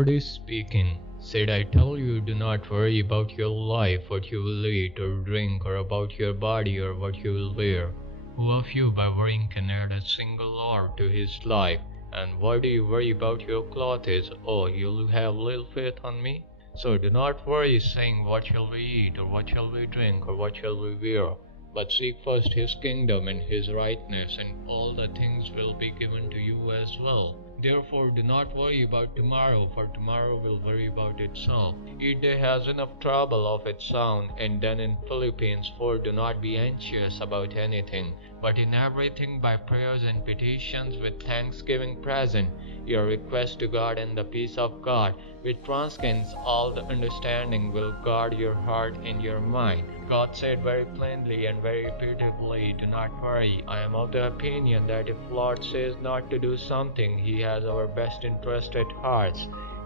Lord is speaking. Said, I tell you, do not worry about your life, what you will eat or drink, or about your body or what you will wear. Who of you by worrying can add a single hour to his life? And why do you worry about your clothes? Oh, you have little faith on me? So do not worry, saying, what shall we eat, or what shall we drink, or what shall we wear? But seek first his kingdom and his righteousness, and all the things will be given to you as well. Therefore do not worry about tomorrow, for tomorrow will worry about itself. Each day has enough trouble of its own. And then in Philippians 4, do not be anxious about anything, but in everything by prayers and petitions with thanksgiving present your request to God, and the peace of God, which transcends all the understanding, will guard your heart and your mind. God said very plainly and very repeatedly, do not worry. I am of the opinion that if Lord says not to do something, He has our best interest at heart.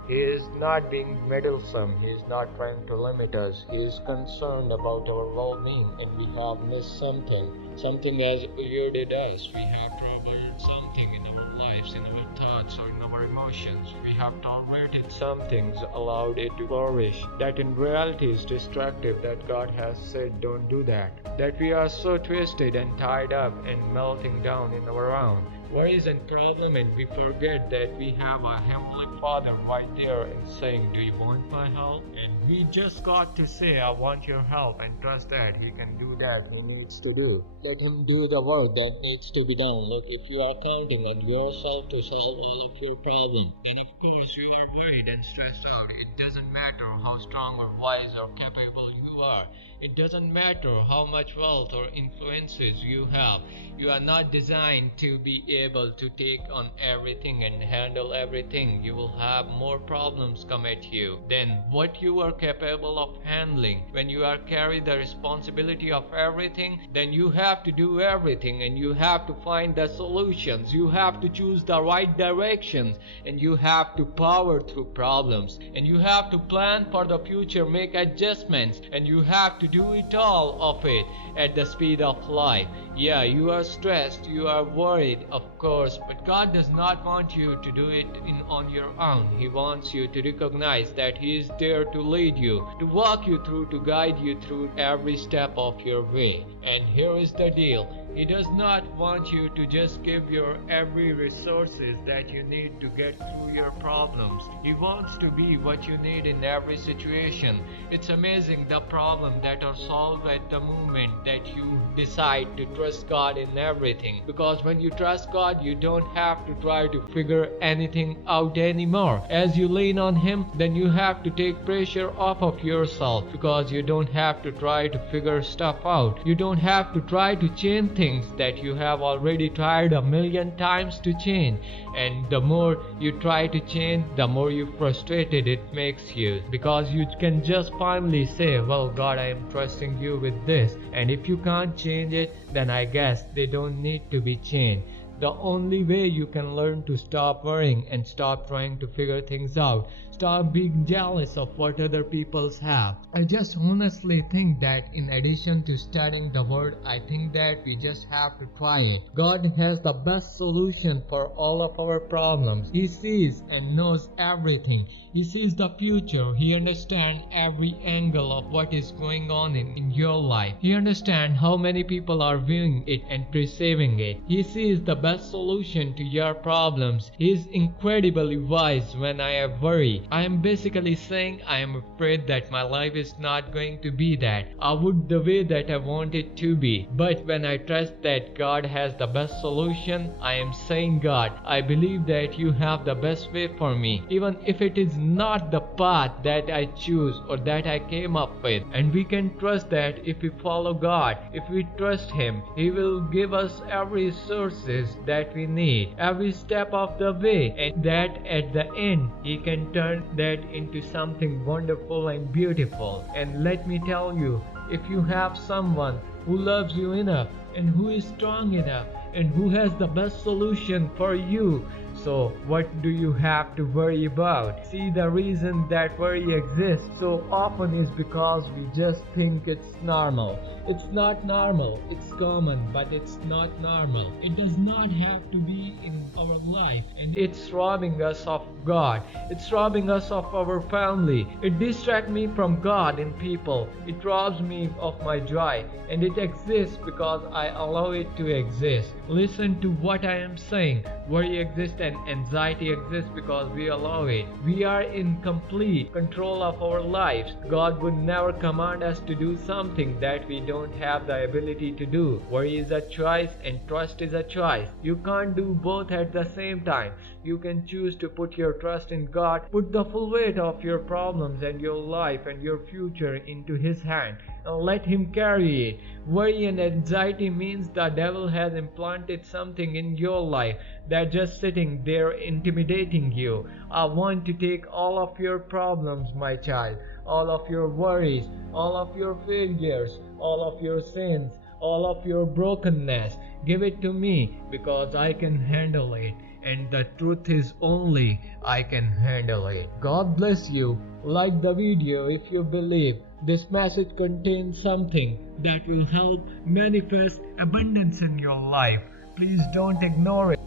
He is not being meddlesome. He is not trying to limit us. He is concerned about our well-being, and we have missed something has weirded us. We have troubled something in our lives, in our thoughts, or in our emotions. We have tolerated some things, allowed it to flourish, that in reality is destructive, that God has said don't do that. That we are so twisted and tied up and melting down in our own worries and problem, and we forget that we have a Heavenly Father right there and saying, do you want my help? And we just got to say, I want your help, and trust that He can do that He needs to do. Let Him do the work that needs to be done. Look, if you are counting on yourself to solve all of your problems, then of course you are worried and stressed out. It doesn't matter how strong or wise or capable you are. It doesn't matter how much wealth or influences you have. You are not designed to be able to take on everything and handle everything. You will have more problems come at you than what you are capable of handling. When you are carried the responsibility of everything, then you have to do everything, and you have to find the solutions. You have to choose the right directions, and you have to power through problems, and you have to plan for the future, make adjustments, and you have to do it all of it at the speed of life. Yeah, you are stressed, you are worried, of course, but God does not want you to do it on your own. He wants you to recognize that He is there to lead you, to walk you through, to guide you through every step of your way. And here is the deal. He does not want you to just give your every resources that you need to get through your problems. He wants to be what you need in every situation. It's amazing the problem that are solved at the moment that you decide to trust God in everything. Because when you trust God, you don't have to try to figure anything out anymore. As you lean on Him, then you have to take pressure off of yourself, because you don't have to try to figure stuff out. You don't have to try to change things that you have already tried a million times to change. And the more you try to change, the more you frustrated it makes you, because you can just finally say, well, God, I am trusting you with this, and if you can't change it, then I guess they don't need to be changed. The only way you can learn to stop worrying and stop trying to figure things out, stop being jealous of what other people have. I just honestly think that in addition to studying the Word, I think that we just have to try it. God has the best solution for all of our problems. He sees and knows everything. He sees the future. He understands every angle of what is going on in your life. He understands how many people are viewing it and perceiving it. He sees the best solution to your problems. He is incredibly wise. When I worry, I am basically saying I am afraid that my life is not going to be that the way that I want it to be. But when I trust that God has the best solution, I am saying, God, I believe that you have the best way for me, even if it is not the path that I choose or that I came up with. And we can trust that if we follow God, if we trust Him, He will give us every resources that we need every step of the way, and that at the end He can turn that into something wonderful and beautiful. And let me tell you, if you have someone who loves you enough and who is strong enough and who has the best solution for you, So what do you have to worry about? See, the reason that worry exists so often is because we just think it's normal. It's not normal, it's common, but it's not normal. It does not have to be in our life, and it's robbing us of God. It's robbing us of our family. It distracts me from God and people. It robs me of my joy, and it exists because I allow it to exist. Listen to what I am saying. Worry exists and anxiety exists because we allow it. We are in complete control of our lives. God would never command us to do something that we don't have the ability to do. Worry is a choice and trust is a choice. You can't do both at the same time. You can choose to put your trust in God, put the full weight of your problems and your life and your future into His hand, and let Him carry it. Worry and anxiety means the devil has implanted something in your life that's just sitting there intimidating you. I want to take all of your problems, my child, all of your worries, all of your failures, all of your sins, all of your brokenness. Give it to me because I can handle it. And the truth is only I can handle it. God bless you. Like the video if you believe this message contains something that will help manifest abundance in your life. Please don't ignore it.